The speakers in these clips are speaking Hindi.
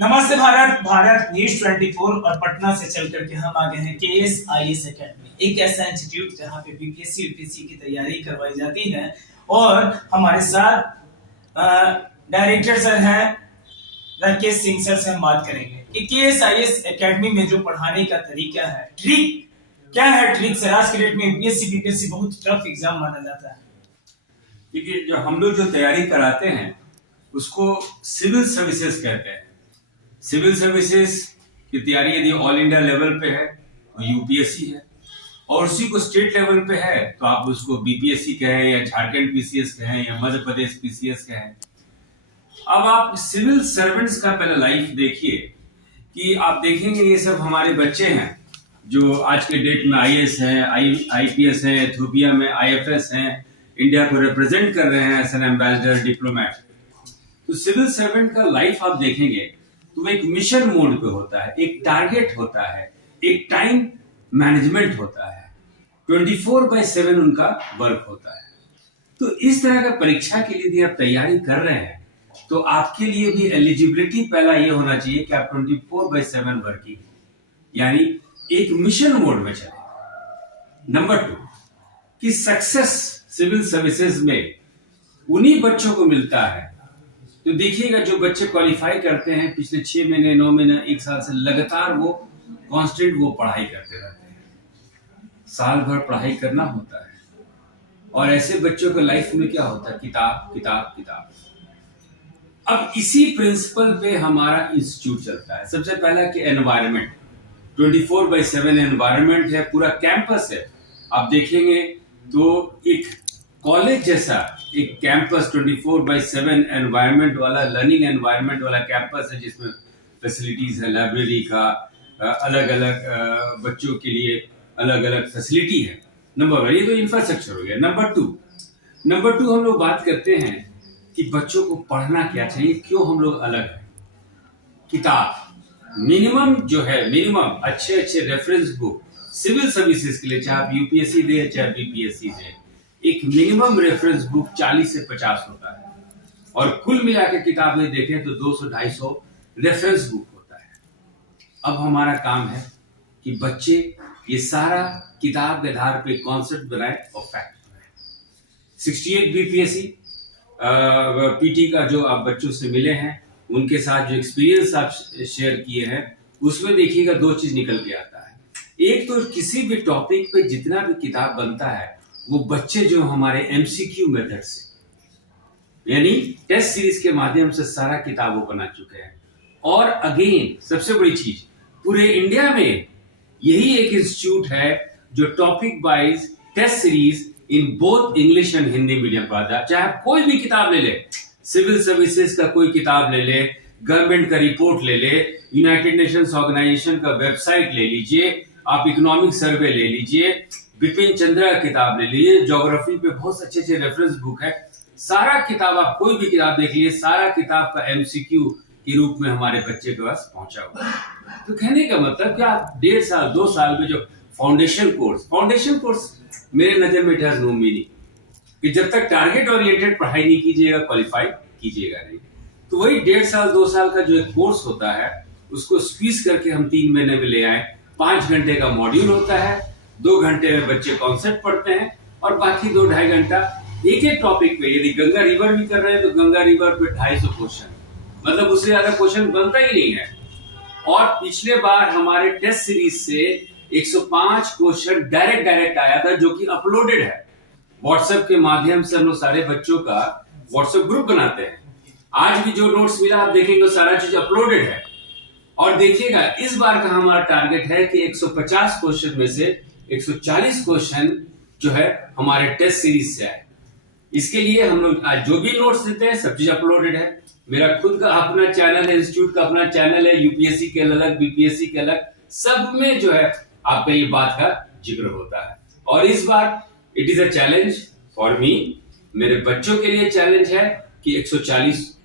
नमस्ते भारत, भारत न्यूज 24 और पटना से चल करके हम आ गए हैं KSIS एकेडमी, एक ऐसा इंस्टीट्यूट जहां पे बीपीएससी यूपीएससी की तैयारी करवाई जाती है। और हमारे साथ डायरेक्टर सर हैं राकेश सिंह सर से हम बात करेंगे कि KSIS एकेडमी में जो पढ़ाने का तरीका है, ट्रिक क्या है। ट्रिक सर, आज के डेट में यूपीएससी बीपीएससी बहुत टफ एग्जाम माना जाता है। देखिए, जो हम लोग जो तैयारी कराते हैं उसको सिविल सर्विसेज कहते हैं। सिविल सर्विसेज की तैयारी यदि ऑल इंडिया लेवल पे है तो यूपीएससी है, और उसी को स्टेट लेवल पे है तो आप उसको बीपीएससी कहें या झारखंड पीसीएस कहें या मध्य प्रदेश पीसीएस कहें। अब आप सिविल सर्वेंट्स का पहले लाइफ देखिए कि आप देखेंगे ये सब हमारे बच्चे हैं जो आज के डेट में आईएएस है, आईपीएस है, इथियोपिया में आईएफएस हैं, इंडिया को रिप्रेजेंट कर रहे हैं एज एन एम्बेसडर, डिप्लोमेट। तो सिविल सर्वेंट का लाइफ आप देखेंगे तो वो एक मिशन मोड पे होता है, एक टारगेट होता है, एक टाइम मैनेजमेंट होता है, 24/7 उनका वर्क होता है। तो इस तरह का परीक्षा के लिए यदि आप तैयारी कर रहे हैं तो आपके लिए भी एलिजिबिलिटी पहला ये होना चाहिए कि आप 24/7 वर्किंग, यानी एक मिशन मोड में चले। नंबर 2 कि सक्सेस सिविल सर्विसेज में उन्हीं बच्चों को मिलता है। तो देखिएगा जो बच्चे क्वालिफाई करते हैं पिछले 6 महीने 9 महीने 1 साल से लगातार वो कांस्टेंट वो पढ़ाई करते रहते हैं, साल भर पढ़ाई करना होता है। और ऐसे बच्चों के लाइफ में क्या होता है, किताब किताब किताब। अब इसी प्रिंसिपल पे हमारा इंस्टीट्यूट चलता है। सबसे पहला कि एनवायरनमेंट 24/7 एनवायरनमेंट है, पूरा कैंपस है। आप देखेंगे तो एक कॉलेज जैसा एक कैंपस 24/7 एनवायरनमेंट वाला, लर्निंग एनवायरनमेंट वाला कैंपस है जिसमें फैसिलिटीज है, लाइब्रेरी का अलग अलग बच्चों के लिए अलग अलग फैसिलिटी है। नंबर 1 ये तो इंफ्रास्ट्रक्चर हो गया। नंबर टू हम लोग बात करते हैं कि बच्चों को पढ़ना क्या चाहिए, क्यों हम लोग अलग हैं। किताब मिनिमम जो है, मिनिमम अच्छे रेफरेंस बुक सिविल सर्विसेज के लिए, चाहे आप यूपीएससी दे चाहे बीपीएससी दे, एक मिनिमम रेफरेंस बुक 40 से 50 होता है। और कुल मिला के किताब में देखें तो 200-250 रेफरेंस बुक होता है। अब हमारा काम है कि बच्चे ये सारा किताब के आधार पे कॉन्सेप्ट बनाए और फैक्ट बनाए। 68 बीपीएससी पीटी का जो आप बच्चों से मिले हैं, उनके साथ जो एक्सपीरियंस आप शेयर किए हैं, उसमें देखिएगा 2 चीज निकल के आता है। एक तो किसी भी टॉपिक पे जितना भी किताब बनता है वो बच्चे जो हमारे एमसीक्यू मेथड से, यानी टेस्ट सीरीज के माध्यम से सारा किताब वो बना चुके हैं। और अगेन सबसे बड़ी चीज, पूरे इंडिया में यही एक इंस्टीट्यूट है जो topic wise test series in both English and Hindi medium पढ़ाता है। चाहे कोई भी किताब ले ले, सिविल सर्विसेज का कोई किताब ले ले, गवर्नमेंट का रिपोर्ट ले ले, यूनाइटेड नेशंस ऑर्गेनाइजेशन का वेबसाइट ले लीजिए, आप इकोनॉमिक सर्वे ले लीजिए, बिपिन चंद्रा की किताब ले लीजिए, ज्योग्राफी पे बहुत अच्छे रेफरेंस बुक है। सारा किताब आप कोई भी किताब देख लीजिए, सारा किताब का एमसीक्यू के रूप में हमारे बच्चे के पास पहुंचा हुआ है। तो कहने का मतलब कि आप 1.5 साल 2 साल में जो फाउंडेशन कोर्स मेरे नजर में इट हैज नो मीनिंग, कि जब तक टारगेट ओरिएंटेड पढ़ाई नहीं कीजिएगा, क्वालिफाई कीजिएगा नहीं। तो वही 1.5 साल 2 साल का जो एक कोर्स होता है उसको स्क्वीज करके हम 3 महीने में ले आए। 5 घंटे का मॉड्यूल होता है, 2 घंटे में बच्चे कॉन्सेप्ट पढ़ते हैं और बाकी 2-2.5 घंटा एक एक टॉपिक पे, यदि गंगा रिवर भी कर रहे हैं तो गंगा रिवर पे 250 क्वेश्चन, मतलब उससे ज्यादा क्वेश्चन बनता ही नहीं है। और पिछले बार हमारे टेस्ट सीरीज से 105 क्वेश्चन डायरेक्ट आया था, जो कि अपलोडेड है व्हाट्सएप के माध्यम से। हम लोग सारे बच्चों का व्हाट्सएप ग्रुप बनाते हैं। आज भी जो नोट्स मिला आप देखेंगे सारा चीज अपलोडेड है। और देखिएगा इस बार का हमारा टारगेट है कि 150 क्वेश्चन में से 140 क्वेश्चन जो है हमारे टेस्ट सीरीज से आए। इसके लिए हम लोग आज जो भी नोट्स देते हैं सब चीज अपलोडेड है। मेरा खुद का अपना चैनल है, इंस्टीट्यूट का अपना चैनल है, यूपीएससी के अलग, बीपीएससी के अलग, सब में जो है आपका ये बात का जिक्र होता है। और इस बार it is a challenge for me, मेरे बच्चों के लिए चैलेंज है कि 140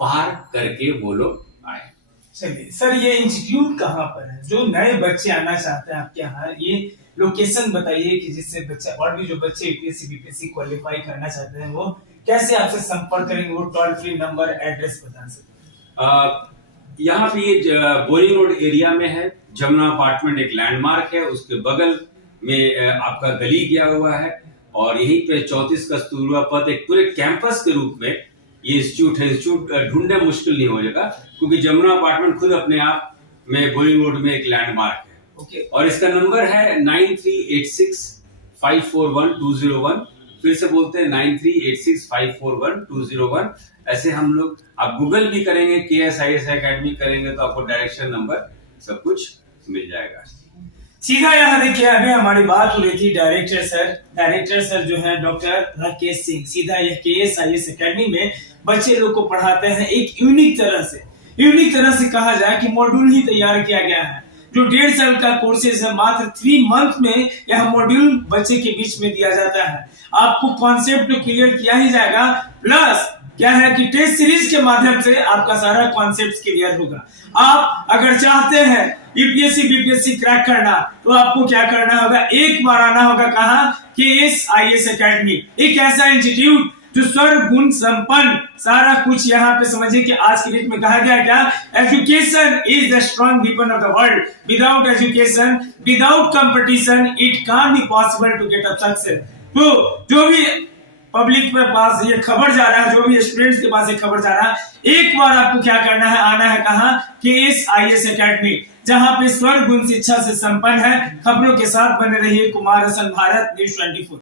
पार करके वो लोग आए। चलिए सर, ये इंस्टीट्यूट कहाँ पर है? जो नए बच्चे आना चाहते हैं आपके यहाँ, ये लोकेशन बताइए कि जिससे बच्चे और भी जो बच्चे यूपीएससी बीपीएससी क्वालिफाई करना चाहते हैं वो कैसे आपसे संपर्क करेंगे, वो टोल फ्री नंबर, एड्रेस बता सकते हैं? यहाँ पे ये बोरिंग रोड एरिया में है। जमुना अपार्टमेंट एक लैंडमार्क है, उसके बगल में आपका गली गया हुआ है और यहीं पे 34 कस्तूरबा पथ एक पूरे कैंपस के रूप में ये इंस्टीट्यूट है। इंस्टीट्यूट ढूंढना मुश्किल नहीं हो जाएगा क्योंकि जमुना अपार्टमेंट खुद अपने आप में बोरिंग रोड में एक लैंडमार्क है। ओके। और इसका नंबर है 9386541201। फिर से बोलते हैं 9386541201। ऐसे हम लोग, आप गूगल भी करेंगे, KSIS एकेडमी करेंगे तो आपको डायरेक्शन नंबर सब कुछ मिल जाएगा। सीधा यहाँ देखिए, अभी हमारी बात हो रही थी डायरेक्टर सर जो है डॉक्टर राकेश सिंह, सीधा यह KSIS एकेडमी में बच्चे लोग को पढ़ाते हैं एक यूनिक तरह से कहा जाए कि मॉड्यूल ही तैयार किया गया है। जो 1.5 साल का कोर्सेज है, मात्र 3 मंथ में यह मॉड्यूल बच्चे के बीच में दिया जाता है। आपको कॉन्सेप्ट तो क्लियर किया ही जाएगा, प्लस क्या है कि टेस्ट सीरीज के माध्यम से आपका सारा कॉन्सेप्ट क्लियर होगा। आप अगर चाहते हैं यूपीएससी बीपीएससी क्रैक करना तो आपको क्या करना होगा, एक बार आना होगा कहाँ, KSIS एकेडमी, एक ऐसा इंस्टीट्यूट जो सर्वगुण संपन्न, सारा कुछ यहाँ पे समझिए कि आज की डेट में कहा गया क्या, education is the strong weapon of the world. Without education, without competition, it can't be possible to get up success. तो जो भी पब्लिक के पास ये खबर जा रहा है, जो भी स्टूडेंट्स के पास ये खबर जा रहा है, एक बार आपको क्या करना है, आना है कहाँ, KSIS एकेडमी, जहां पे स्वर्ग गुण शिक्षा से संपन्न है। खबरों के साथ बने रहिए। कुमार हसन, भारत न्यूज़ 24।